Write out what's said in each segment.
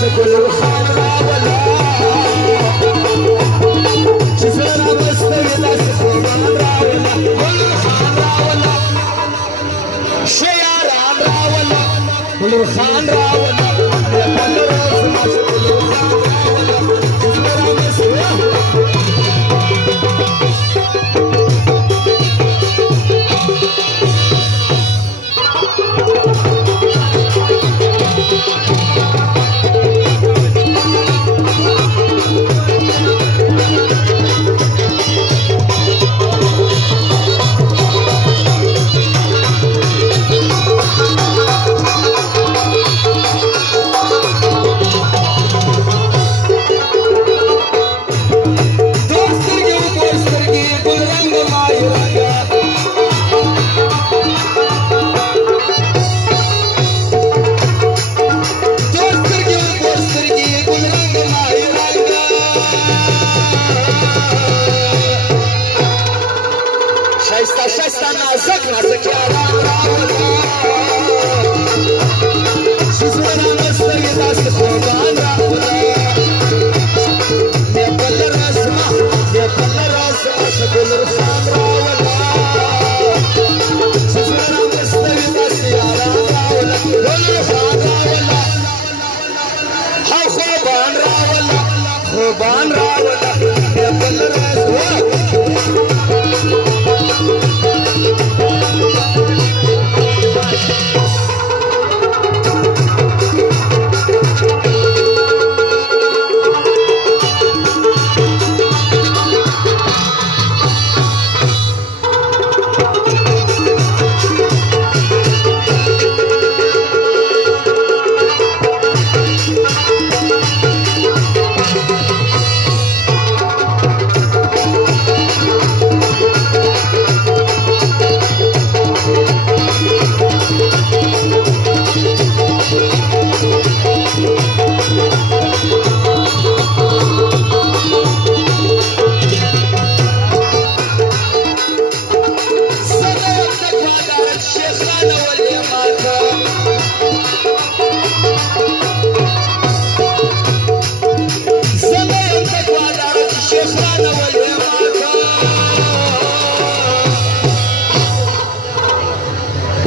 شکل خان راولا چې زړه مستوي داسې خوبان راولا ګل خان راولا شیاران راولا ګل خان راولا بل روز ما شکل خان راولا چې زړه مستوي شایسته نازک یاران راولا چې زړه مستوي داسې خوبان راولا د بل رزمه شکل خان راولا چې زړه مستوي داسې یاران راولا ګل خان راولا ها خوبان راولا د بل رزمه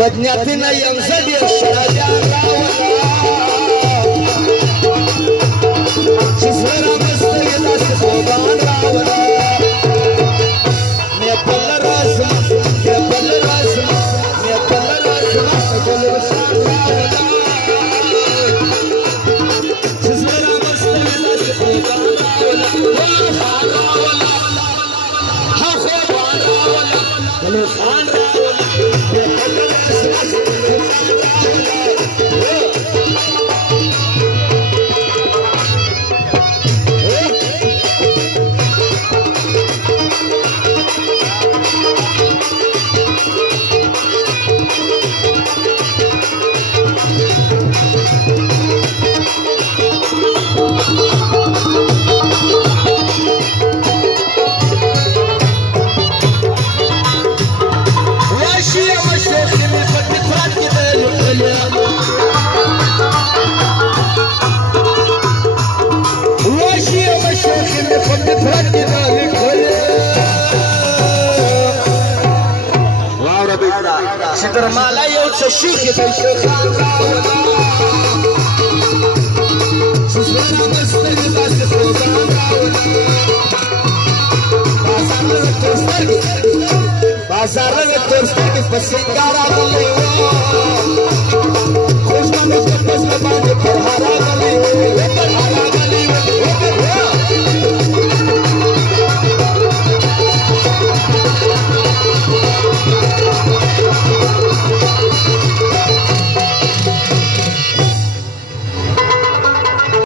بدنیتنا یم زدی شراجان راولا چې زړه مستوي داسې خوبان راولا مې بل رازمه ګل خان راولا چې زړه مستوي داسې خوبان راولا ګل خان راولا ها خوبان راولا ګل خان راولا در مالا یو څه شیخ د شیخان راولا چې زړه مستوي داسې خوبان راولا بازار له تور سترګې په سینګار راغلی و خوشبو مې په پس باندې پر هار راغلی و